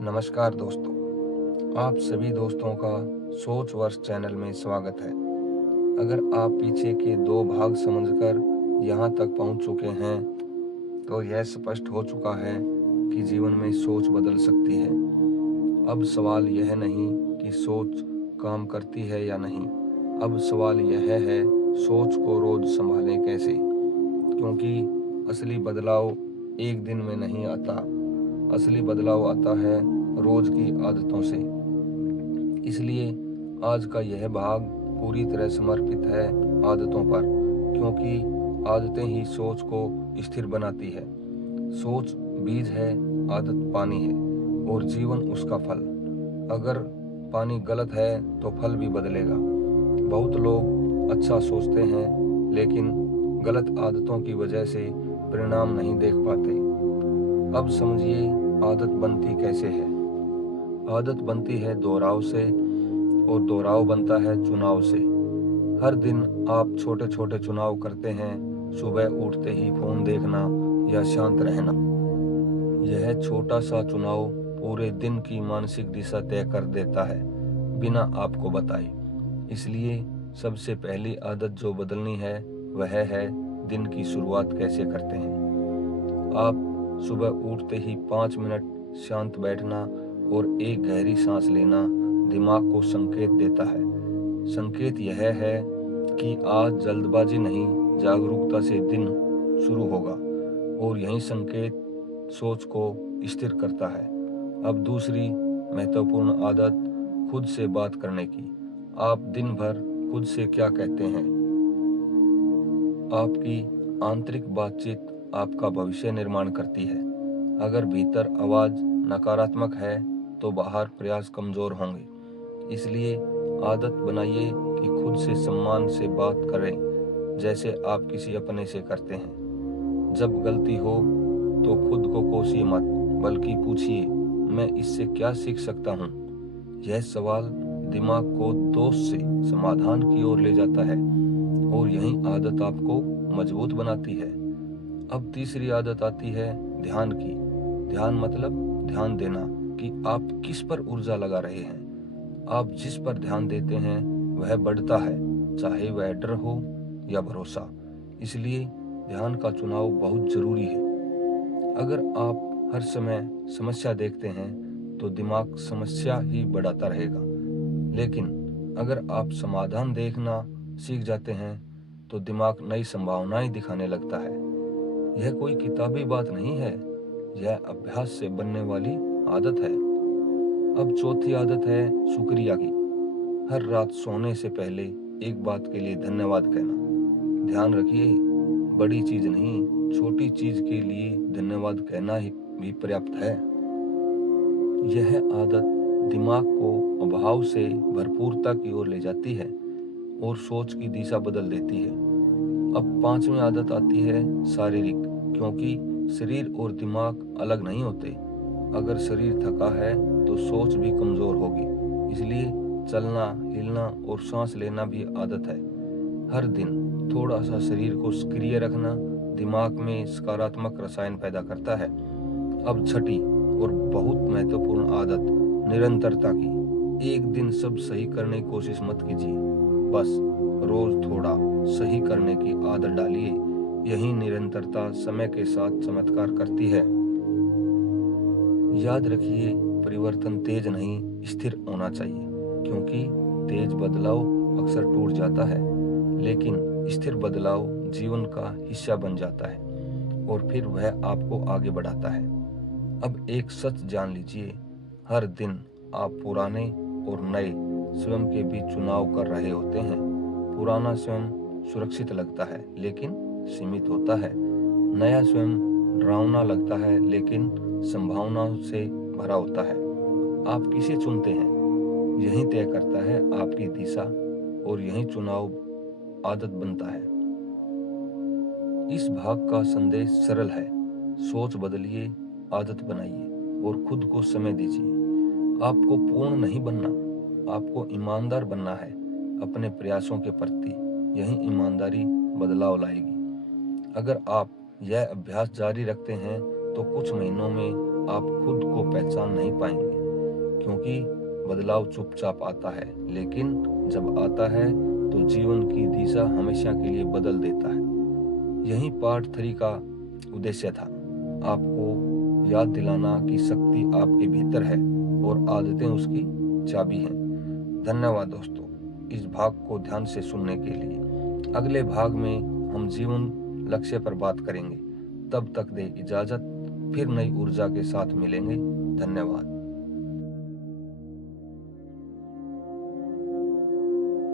नमस्कार दोस्तों, आप सभी दोस्तों का सोच वर्ष चैनल में स्वागत है। अगर आप पीछे के 2 भाग समझकर यहाँ तक पहुँच चुके हैं, तो यह स्पष्ट हो चुका है कि जीवन में सोच बदल सकती है। अब सवाल यह नहीं कि सोच काम करती है या नहीं, अब सवाल यह है सोच को रोज संभालें कैसे। क्योंकि असली बदलाव एक दिन में नहीं आता, असली बदलाव आता है रोज की आदतों से। इसलिए आज का यह भाग पूरी तरह समर्पित है आदतों पर, क्योंकि आदतें ही सोच को स्थिर बनाती है। सोच बीज है, आदत पानी है और जीवन उसका फल। अगर पानी गलत है तो फल भी बदलेगा। बहुत लोग अच्छा सोचते हैं लेकिन गलत आदतों की वजह से परिणाम नहीं देख पाते। अब समझिए आदत बनती कैसे है। आदत बनती है दोहराव से और दोहराव बनता है चुनाव से। हर दिन आप छोटे छोटे चुनाव करते हैं, सुबह उठते ही फोन देखना या शांत रहना। यह छोटा सा चुनाव पूरे दिन की मानसिक दिशा तय कर देता है, बिना आपको बताए। इसलिए सबसे पहली आदत जो बदलनी है वह है दिन की शुरुआत कैसे करते हैं। आप सुबह उठते ही 5 मिनट शांत बैठना और एक गहरी सांस लेना दिमाग को संकेत देता है। संकेत यह है कि आज जल्दबाजी नहीं, जागरूकता से दिन शुरू होगा और यही संकेत सोच को स्थिर करता है। अब दूसरी महत्वपूर्ण आदत खुद से बात करने की। आप दिन भर खुद से क्या कहते हैं? आपकी आंतरिक बातचीत आपका भविष्य निर्माण करती है। अगर भीतर आवाज नकारात्मक है तो बाहर प्रयास कमजोर होंगे। इसलिए आदत बनाइए कि खुद से सम्मान से बात करें, जैसे आप किसी अपने से करते हैं। जब गलती हो तो खुद को कोसिए मत, बल्कि पूछिए, मैं इससे क्या सीख सकता हूँ। यह सवाल दिमाग को दोष से समाधान की ओर ले जाता है और यही आदत आपको मजबूत बनाती है। अब तीसरी आदत आती है ध्यान की। ध्यान मतलब ध्यान देना कि आप किस पर ऊर्जा लगा रहे हैं। आप जिस पर ध्यान देते हैं वह बढ़ता है, चाहे वह डर हो या भरोसा। इसलिए ध्यान का चुनाव बहुत जरूरी है। अगर आप हर समय समस्या देखते हैं तो दिमाग समस्या ही बढ़ाता रहेगा। लेकिन अगर आप समाधान देखना सीख जाते हैं तो दिमाग नई संभावनाएं दिखाने लगता है। यह कोई किताबी बात नहीं है, यह अभ्यास से बनने वाली आदत है। अब चौथी आदत है शुक्रिया की। हर रात सोने से पहले एक बात के लिए धन्यवाद कहना। ध्यान रखिए, बड़ी चीज नहीं, छोटी चीज के लिए धन्यवाद कहना ही भी पर्याप्त है। यह आदत दिमाग को अभाव से भरपूरता की ओर ले जाती है और सोच की दिशा बदल देती है। अब पांचवी आदत आती है शारीरिक, क्योंकि शरीर और दिमाग अलग नहीं होते। अगर शरीर थका है तो सोच भी कमजोर होगी। इसलिए चलना, हिलना और सांस लेना भी आदत है। हर दिन थोड़ा सा शरीर को सक्रिय रखना दिमाग में सकारात्मक रसायन पैदा करता है। अब छठी और बहुत महत्वपूर्ण आदत निरंतरता की। एक दिन सब सही करने की कोशिश मत कीजिए, बस रोज थोड़ा सही करने की आदत डालिए। यही निरंतरता समय के साथ चमत्कार करती है। याद रखिए, परिवर्तन तेज नहीं, स्थिर होना चाहिए, क्योंकि तेज बदलाव अक्सर टूट जाता है, लेकिन स्थिर बदलाव जीवन का हिस्सा बन जाता है और फिर वह आपको आगे बढ़ाता है। अब एक सच जान लीजिए, हर दिन आप पुराने और नए स्वयं के बीच चुनाव कर रहे होते हैं। पुराना स्वयं सुरक्षित लगता है लेकिन सीमित होता है। नया स्वयं डरावना लगता है लेकिन संभावनाओं से भरा होता है। आप किसे चुनते हैं, यही तय करता है आपकी दिशा और यही चुनाव आदत बनता है। इस भाग का संदेश सरल है, सोच बदलिए, आदत बनाइए और खुद को समय दीजिए। आपको पूर्ण नहीं बनना, आपको ईमानदार बनना है अपने प्रयासों के प्रति। यही ईमानदारी बदलाव लाएगी। अगर आप यह अभ्यास जारी रखते हैं तो कुछ महीनों में आप खुद को पहचान नहीं पाएंगे, क्योंकि बदलाव चुपचाप आता है, लेकिन जब आता है तो जीवन की दिशा हमेशा के लिए बदल देता है। यही पार्ट 3 का उद्देश्य था, आपको याद दिलाना कि शक्ति आपके भीतर है और आदतें उसकी चाबी हैं। धन्यवाद दोस्तों, इस भाग को ध्यान से सुनने के लिए। अगले भाग में हम जीवन लक्ष्य पर बात करेंगे। तब तक दे इजाजत, फिर नई ऊर्जा के साथ मिलेंगे। धन्यवाद।